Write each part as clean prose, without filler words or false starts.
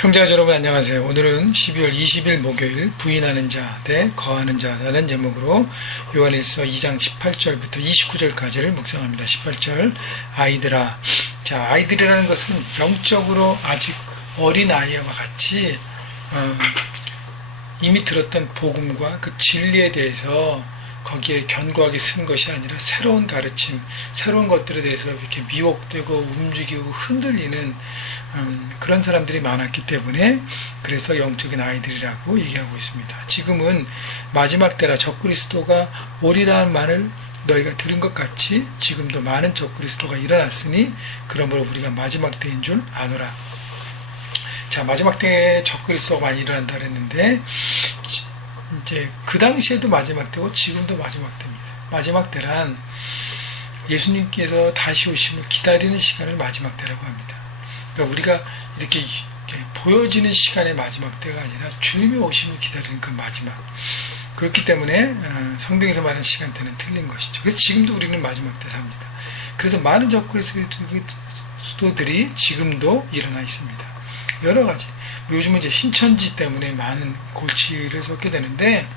형제자 여러분 안녕하세요. 오늘은 12월 20일 목요일 부인하는 자 대 거하는 자라는 제목으로 요한일서 2장 18절부터 29절까지를 묵상합니다. 18절 아이들아. 자, 아이들이라는 것은 영적으로 아직 어린 아이와 같이 이미 들었던 복음과 그 진리에 대해서 거기에 견고하게 쓴 것이 아니라 새로운 가르침, 새로운 것들에 대해서 이렇게 미혹되고 움직이고 흔들리는 그런 사람들이 많았기 때문에 그래서 영적인 아이들이라고 얘기하고 있습니다. 지금은 마지막 때라 적그리스도가 오리라는 말을 너희가 들은 것 같이 지금도 많은 적그리스도가 일어났으니 그러므로 우리가 마지막 때인 줄 아노라. 자, 마지막 때에 적그리스도가 많이 일어난다 그랬는데 이제 그 당시에도 마지막 때고 지금도 마지막 때입니다. 마지막 때란 예수님께서 다시 오심을 기다리는 시간을 마지막 때라고 합니다. 그러니까 우리가 이렇게 보여지는 시간의 마지막 때가 아니라 주님의 오심을 기다리는 그 마지막. 그렇기 때문에 성경에서 말하는 시간대는 틀린 것이죠. 그래서 지금도 우리는 마지막 때 삽니다. 그래서 많은 적그리스도들이 지금도 일어나 있습니다. 여러 가지. 요즘은 이제 신천지 때문에 많은 골치를 겪게 되는데,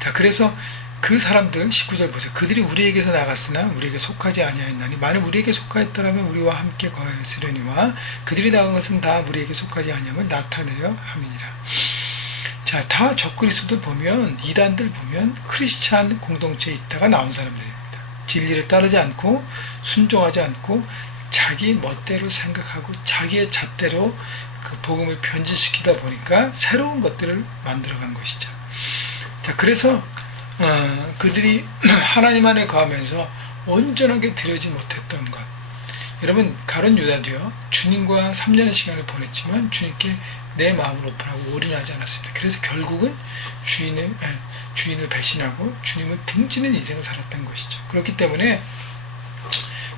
자, 그래서 그 사람들 19절 보세요. 그들이 우리에게서 나갔으나 우리에게 속하지 아니하였나니 만일 우리에게 속하였더라면 우리와 함께 거하였으려니와 그들이 나간 것은 다 우리에게 속하지 아니함을 나타내려 함이니라. 자, 다 적그리스도들 보면, 이단들 보면 크리스찬 공동체에 있다가 나온 사람들입니다. 진리를 따르지 않고 순종하지 않고 자기 멋대로 생각하고 자기의 잣대로 그 복음을 변질시키다 보니까 새로운 것들을 만들어간 것이죠. 자, 그래서 그들이 하나님 안에 거하면서 온전하게 드려지 못했던 것. 여러분, 가룟 유다도요, 주님과 3년의 시간을 보냈지만 주님께 내 마음을 오픈하고 올인하지 않았습니다. 그래서 결국은 주인을 배신하고 주님을 등지는 인생을 살았던 것이죠. 그렇기 때문에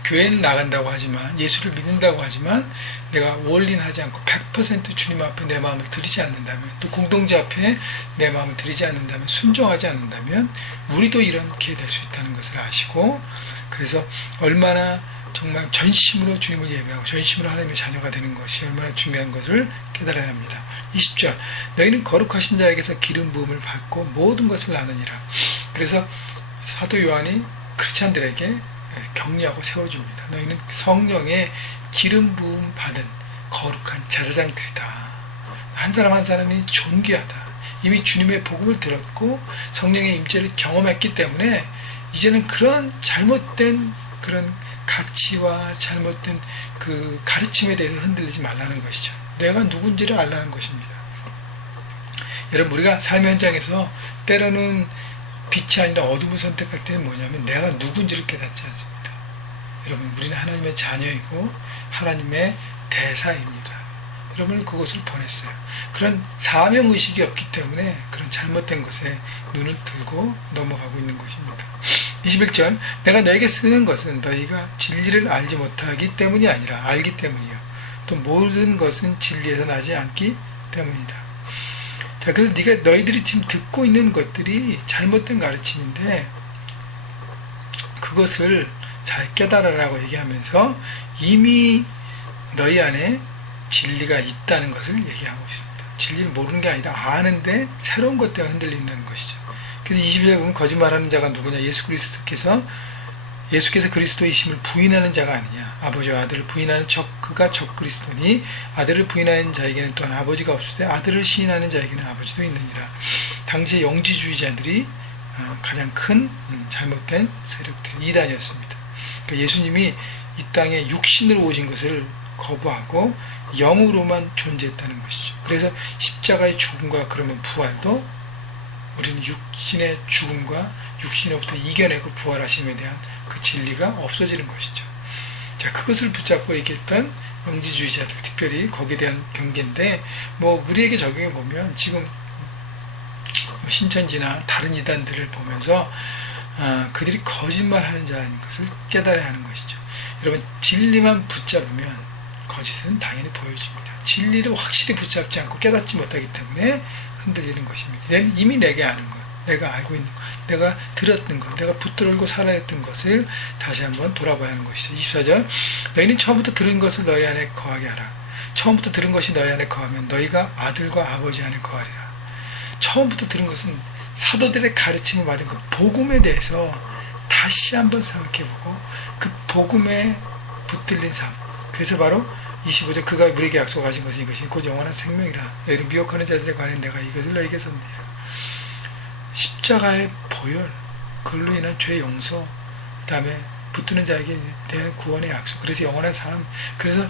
교회는 나간다고 하지만, 예수를 믿는다고 하지만 내가 올인하지 않고 100% 주님 앞에 내 마음을 드리지 않는다면, 또 공동체 앞에 내 마음을 드리지 않는다면, 순종하지 않는다면 우리도 이렇게 될 수 있다는 것을 아시고, 그래서 얼마나 정말 전심으로 주님을 예배하고 전심으로 하나님의 자녀가 되는 것이 얼마나 중요한 것을 깨달아야 합니다. 20절 너희는 거룩하신 자에게서 기름 부음을 받고 모든 것을 아느니라. 그래서 사도 요한이 크리스찬들에게 격려하고 세워줍니다. 너희는 성령의 기름 부음 받은 거룩한 제사장들이다. 한 사람 한 사람이 존귀하다. 이미 주님의 복음을 들었고 성령의 임재를 경험했기 때문에 이제는 그런 잘못된 그런 가치와 잘못된 그 가르침에 대해서 흔들리지 말라는 것이죠. 내가 누군지를 알라는 것입니다. 여러분, 우리가 삶의 현장에서 때로는 빛이 아니라 어둠을 선택할 때는 뭐냐면 내가 누군지를 깨닫지 않습니다. 여러분, 우리는 하나님의 자녀이고 하나님의 대사입니다. 여러분은 그것을 보냈어요. 그런 사명의식이 없기 때문에 그런 잘못된 것에 눈을 들고 넘어가고 있는 것입니다. 21절 내가 너에게 쓰는 것은 너희가 진리를 알지 못하기 때문이 아니라 알기 때문이요. 또 모든 것은 진리에서 나지 않기 때문이다. 자, 그래서 너희들이 지금 듣고 있는 것들이 잘못된 가르침인데 그것을 잘 깨달으라고 얘기하면서 이미 너희 안에 진리가 있다는 것을 얘기하고 있습니다. 진리를 모르는 게 아니라 아는데 새로운 것 때문에 흔들린다는 것이죠. 그래서 21절에 보면 거짓말하는 자가 누구냐? 예수께서 그리스도이심을 부인하는 자가 아니냐. 아버지와 아들을 부인하는 그가 적그리스도니 아들을 부인하는 자에게는 또한 아버지가 없을 때 아들을 시인하는 자에게는 아버지도 있느니라. 당시의 영지주의자들이 가장 큰 잘못된 세력들이 이단이었습니다. 그러니까 예수님이 이 땅에 육신으로 오신 것을 거부하고 영으로만 존재했다는 것이죠. 그래서 십자가의 죽음과 그러면 부활도 우리는 육신의 죽음과 육신으로부터 이겨내고 부활하심에 대한 그 진리가 없어지는 것이죠. 자, 그것을 붙잡고 얘기했던 영지주의자들, 특별히 거기에 대한 경계인데, 우리에게 적용해 보면 지금 신천지나 다른 이단들을 보면서 그들이 거짓말하는 자인 것을 깨달아야 하는 것이죠. 여러분, 진리만 붙잡으면 거짓은 당연히 보여집니다. 진리를 확실히 붙잡지 않고 깨닫지 못하기 때문에 흔들리는 것입니다. 이미 내게 아는 것, 내가 알고 있는 것, 내가 들었던 것, 내가 붙들고 살아했던 것을 다시 한번 돌아봐야 하는 것이죠. 24절 너희는 처음부터 들은 것을 너희 안에 거하게 하라. 처음부터 들은 것이 너희 안에 거하면 너희가 아들과 아버지 안에 거하리라. 처음부터 들은 것은 사도들의 가르침을 받은 그 복음에 대해서 다시 한번 생각해보고 그 복음에 붙들린 삶. 그래서 바로 25절 그가 우리에게 약속하신 것은 이것이 곧 영원한 생명이라. 너희를 미혹하는 자들에 관해 내가 이것을 너희에게 선지라. 십자가의 보혈, 그걸로 인한 죄 용서, 그 다음에 붙드는 자에게 대한 구원의 약속. 그래서 영원한 삶. 그래서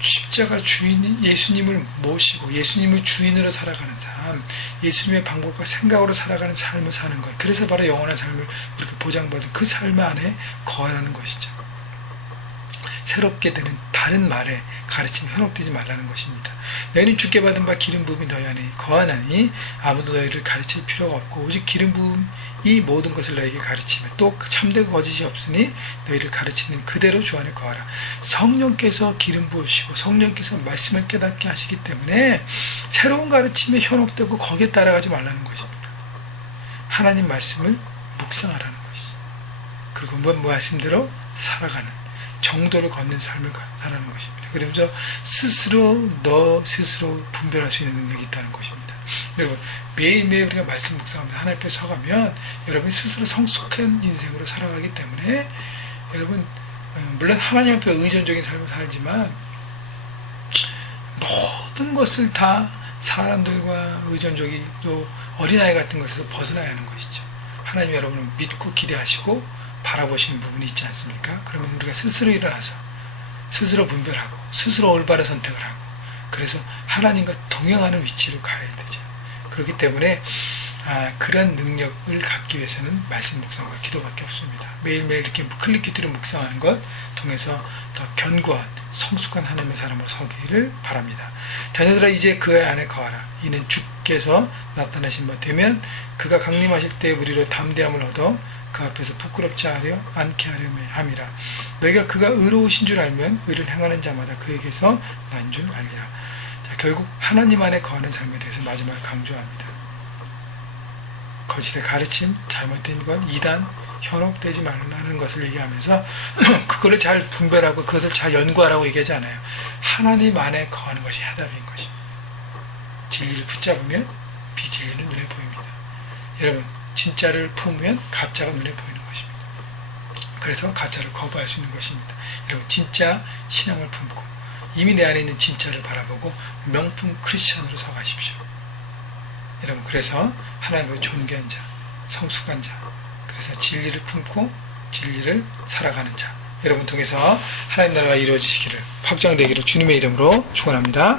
십자가 주인 예수님을 모시고 예수님을 주인으로 살아가는 삶, 예수님의 방법과 생각으로 살아가는 삶을 사는 것. 그래서 바로 영원한 삶을 이렇게 보장받은 그 삶 안에 거하라는 것이죠. 새롭게 되는 다른 말에 가르침이 현혹되지 말라는 것입니다. 너희는 주께 받은 바 기름 부음이 너희 안에 거하나니 아무도 너희를 가르칠 필요가 없고 오직 기름 부음이 모든 것을 너희에게 가르치며 또 참되고 거짓이 없으니 너희를 가르치는 그대로 주 안에 거하라. 성령께서 기름 부으시고 성령께서 말씀을 깨닫게 하시기 때문에 새로운 가르침에 현혹되고 거기에 따라가지 말라는 것입니다. 하나님 말씀을 묵상하라는 것이죠. 그리고 말씀대로 살아가는 정도를 걷는 삶을 살아가는 것입니다. 그러면서 너 스스로 분별할 수 있는 능력이 있다는 것입니다. 여러분 매일매일 우리가 말씀 묵상하면서 하나님 앞에 서가면 여러분이 스스로 성숙한 인생으로 살아가기 때문에 여러분 물론 하나님 앞에 의존적인 삶을 살지만 모든 것을 다 사람들과 의존적이 또 어린아이 같은 것에서 벗어나야 하는 것이죠. 하나님 여러분을 믿고 기대하시고 바라보시는 부분이 있지 않습니까? 그러면 우리가 스스로 일어나서 스스로 분별하고 스스로 올바른 선택을 하고 그래서 하나님과 동행하는 위치로 가야 되죠. 그렇기 때문에 그런 능력을 갖기 위해서는 말씀 묵상과 기도밖에 없습니다. 매일매일 이렇게 클릭기도를 묵상하는 것 통해서 더 견고한 성숙한 하나님의 사람으로 서기를 바랍니다. 자녀들아 이제 그 안에 거하라. 이는 주께서 나타나신 바 되면 그가 강림하실 때 우리로 담대함을 얻어 그 앞에서 부끄럽지 않게 하려 함이라. 너희가 그가 의로우신 줄 알면 의를 행하는 자마다 그에게서 난 줄 알리라. 자, 결국 하나님 안에 거하는 삶에 대해서 마지막으로 강조합니다. 거짓의 가르침, 잘못된 것, 이단, 현혹되지 말라는 것을 얘기하면서 그거를 잘 분별하고 그것을 잘 연구하라고 얘기하지 않아요. 하나님 안에 거하는 것이 해답인 것입니다. 진리를 붙잡으면 비진리는 눈에 보입니다. 여러분 진짜를 품으면 가짜가 눈에 보이는 것입니다. 그래서 가짜를 거부할 수 있는 것입니다. 여러분 진짜 신앙을 품고 이미 내 안에 있는 진짜를 바라보고 명품 크리스천으로 서가십시오. 여러분 그래서 하나님을 존귀한 자, 성숙한 자, 그래서 진리를 품고 진리를 살아가는 자, 여러분 통해서 하나님 나라가 이루어지시기를 확장되기를 주님의 이름으로 축원합니다.